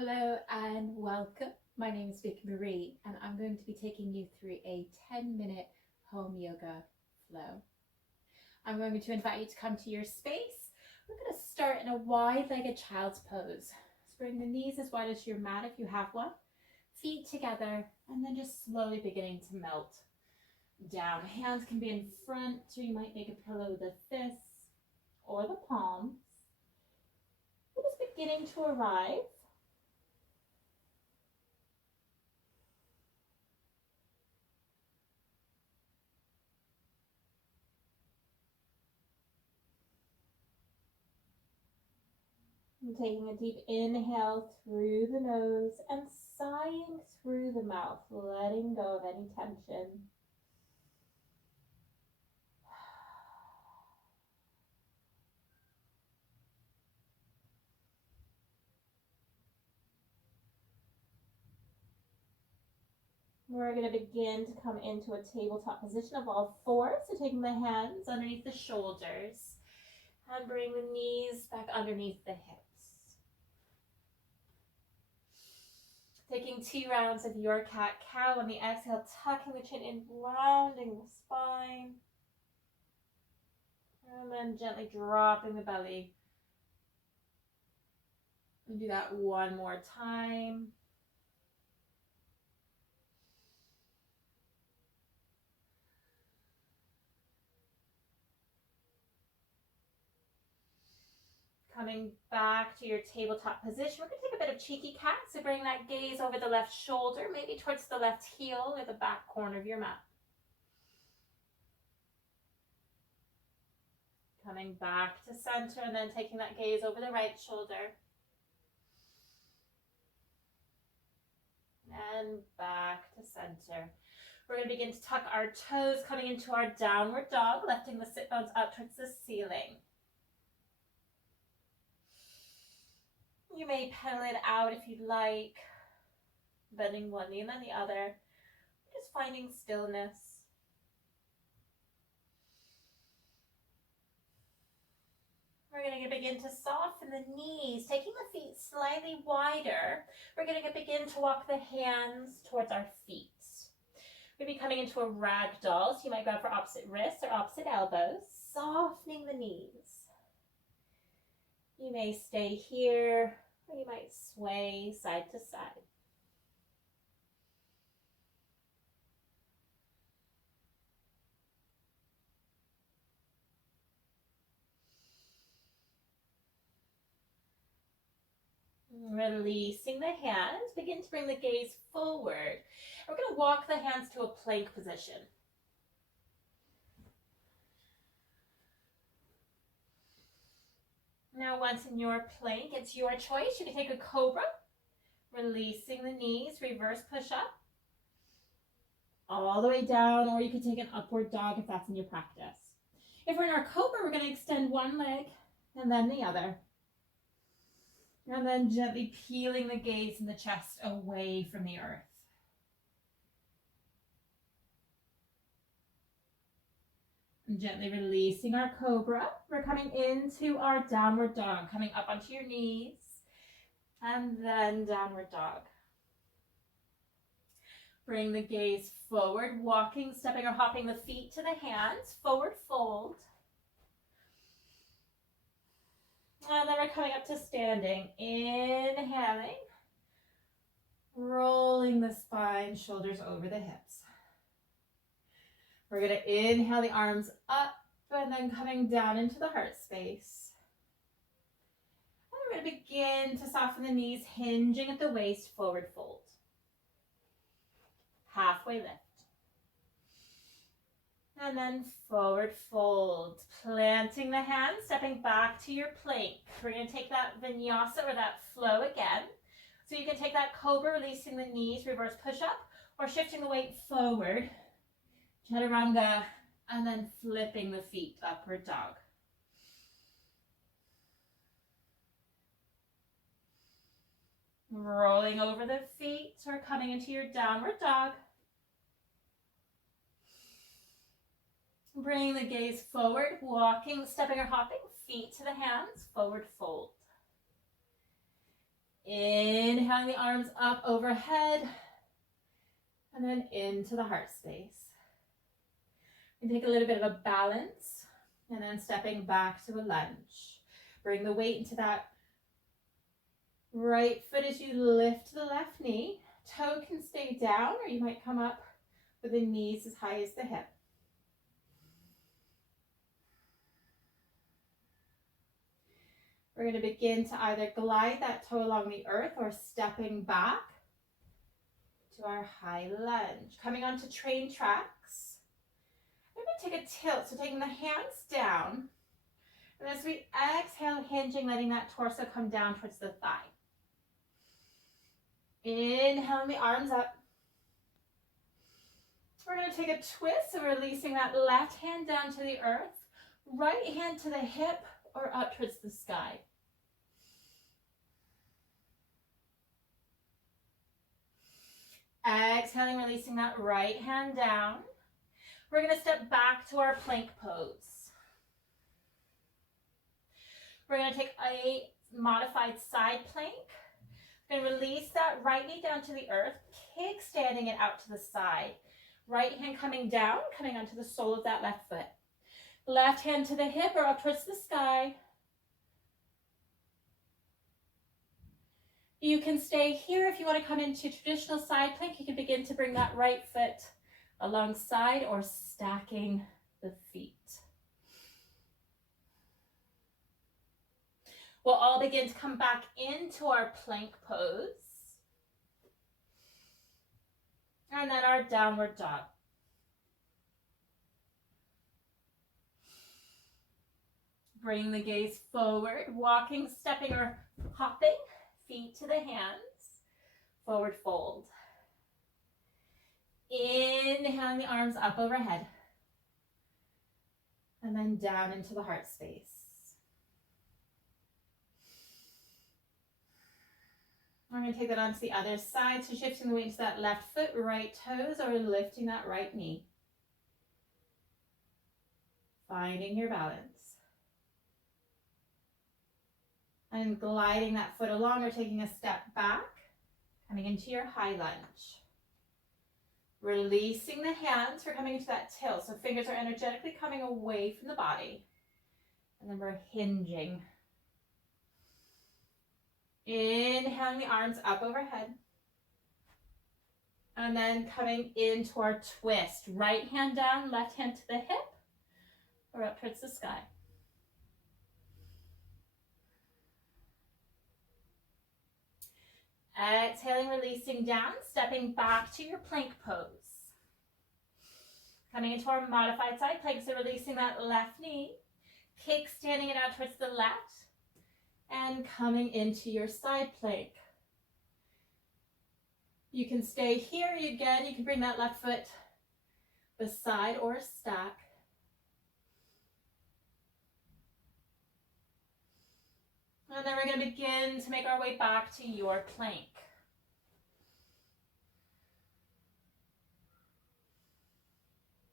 Hello and welcome. My name is Vickie-Marie and I'm going to be taking you through a 10-minute home yoga flow. I'm going to invite you to come to your space. We're going to start in a wide-legged child's pose. So bring the knees as wide as your mat if you have one, feet together, and then just slowly beginning to melt down. Hands can be in front, or you might make a pillow with the fists or the palms. We're just beginning to arrive. And taking a deep inhale through the nose and sighing through the mouth, letting go of any tension. We're going to begin to come into a tabletop position of all fours. So taking the hands underneath the shoulders and bring the knees back underneath the hips. Taking 2 rounds of your cat-cow on the exhale, tucking the chin in, rounding the spine. And then gently dropping the belly. And do that one more time. Coming back to your tabletop position, we're going to take a bit of cheeky cat. So bring that gaze over the left shoulder, maybe towards the left heel or the back corner of your mat. Coming back to center and then taking that gaze over the right shoulder. And back to center. We're going to begin to tuck our toes, coming into our downward dog, lifting the sit bones up towards the ceiling. You may pedal it out if you'd like, bending one knee and then the other, just finding stillness. We're going to begin to soften the knees, taking the feet slightly wider. We're going to begin to walk the hands towards our feet. We'll be coming into a ragdoll, so you might grab for opposite wrists or opposite elbows, softening the knees. You may stay here, or you might sway side to side. Releasing the hands, begin to bring the gaze forward. We're going to walk the hands to a plank position. Now once in your plank, it's your choice. You can take a cobra, releasing the knees, reverse push up, all the way down, or you can take an upward dog if that's in your practice. If we're in our cobra, we're going to extend one leg and then the other. And then gently peeling the gaze and the chest away from the earth. And gently releasing our cobra. We're coming into our downward dog, coming up onto your knees, and then downward dog. Bring the gaze forward, walking, stepping or hopping the feet to the hands, forward fold. And then we're coming up to standing, inhaling, rolling the spine, shoulders over the hips. We're going to inhale the arms up and then coming down into the heart space. And we're going to begin to soften the knees, hinging at the waist, forward fold. Halfway lift. And then forward fold, planting the hands, stepping back to your plank. We're going to take that vinyasa or that flow again. So you can take that cobra, releasing the knees, reverse push up, or shifting the weight forward, chaturanga, and then flipping the feet, upward dog. Rolling over the feet or coming into your downward dog. Bring the gaze forward, walking, stepping or hopping, feet to the hands, forward fold. Inhaling the arms up overhead and then into the heart space. And take a little bit of a balance and then stepping back to a lunge. Bring the weight into that right foot as you lift the left knee. Toe can stay down, or you might come up with the knees as high as the hip. We're going to begin to either glide that toe along the earth or stepping back to our high lunge. Coming onto train tracks. We're going to take a tilt, so taking the hands down. And as we exhale, hinging, letting that torso come down towards the thigh. Inhaling the arms up. We're going to take a twist, so releasing that left hand down to the earth, right hand to the hip or up towards the sky. Exhaling, releasing that right hand down. We're going to step back to our plank pose. We're going to take a modified side plank. We're going to release that right knee down to the earth, kickstanding it out to the side. Right hand coming down, coming onto the sole of that left foot. Left hand to the hip or up towards the sky. You can stay here if you want to come into traditional side plank. You can begin to bring that right foot alongside or stacking the feet. We'll all begin to come back into our plank pose. And then our downward dog. Bring the gaze forward, walking, stepping, or hopping. Feet to the hands, forward fold. Inhaling the arms up overhead. And then down into the heart space. We're going to take that onto the other side, so shifting the weight into that left foot, right toes, or lifting that right knee. Finding your balance. And gliding that foot along or taking a step back, coming into your high lunge. Releasing the hands for coming into that tilt. So fingers are energetically coming away from the body. And then we're hinging. Inhaling the arms up overhead. And then coming into our twist. Right hand down, left hand to the hip, or up towards the sky. Exhaling, releasing down, stepping back to your plank pose. Coming into our modified side plank, so releasing that left knee, kickstanding it out towards the left, and coming into your side plank. You can stay here. Again, you can bring that left foot beside or stack. And then we're going to begin to make our way back to your plank.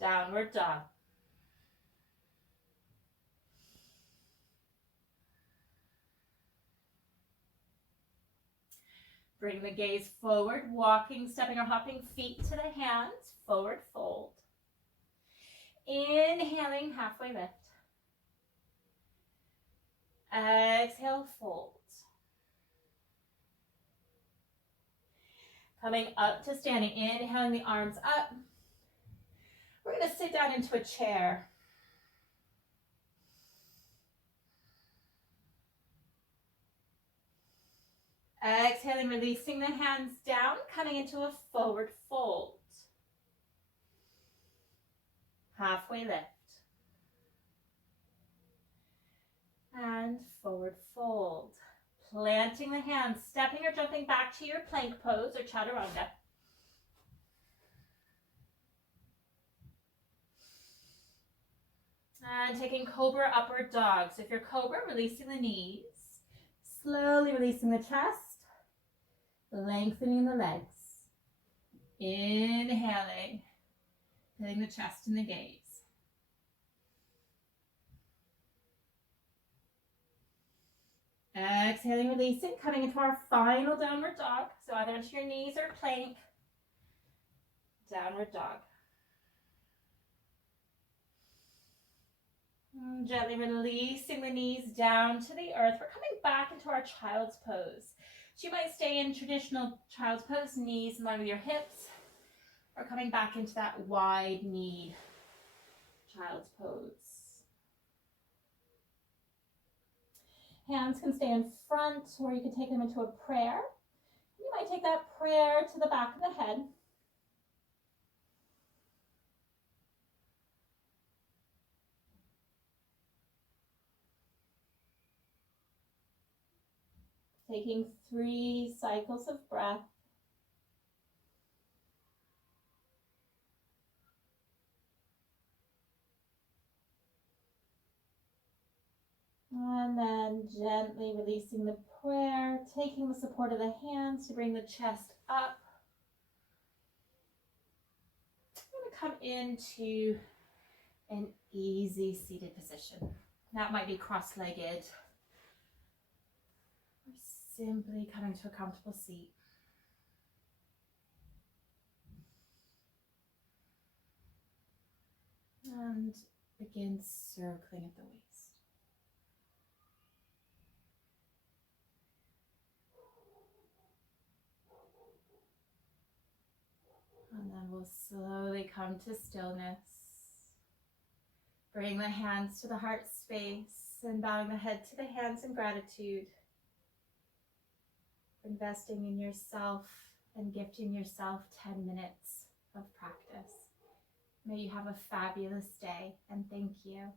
Downward dog. Bring the gaze forward, walking, stepping or hopping feet to the hands, forward fold. Inhaling, halfway lift. Exhale, fold. Coming up to standing, inhaling the arms up. We're going to sit down into a chair. Exhaling, releasing the hands down, coming into a forward fold. Halfway lift. And forward fold. Planting the hands, stepping or jumping back to your plank pose or chaturanga. And taking cobra upward dog. So if you're cobra, releasing the knees. Slowly releasing the chest. Lengthening the legs. Inhaling. Hitting the chest and the gaze. Exhaling, releasing, coming into our final downward dog. So either into your knees or plank. Downward dog. Gently releasing the knees down to the earth. We're coming back into our child's pose. So you might stay in traditional child's pose, knees in line with your hips, or coming back into that wide knee child's pose. Hands can stay in front, or you can take them into a prayer. You might take that prayer to the back of the head. Taking 3 cycles of breath. And then gently releasing the prayer, taking the support of the hands to bring the chest up. I'm going to come into an easy seated position. That might be cross-legged, or simply coming to a comfortable seat. And begin circling at the waist. And then we'll slowly come to stillness. Bring the hands to the heart space and bowing the head to the hands in gratitude. Investing in yourself and gifting yourself 10 minutes of practice. May you have a fabulous day, and thank you.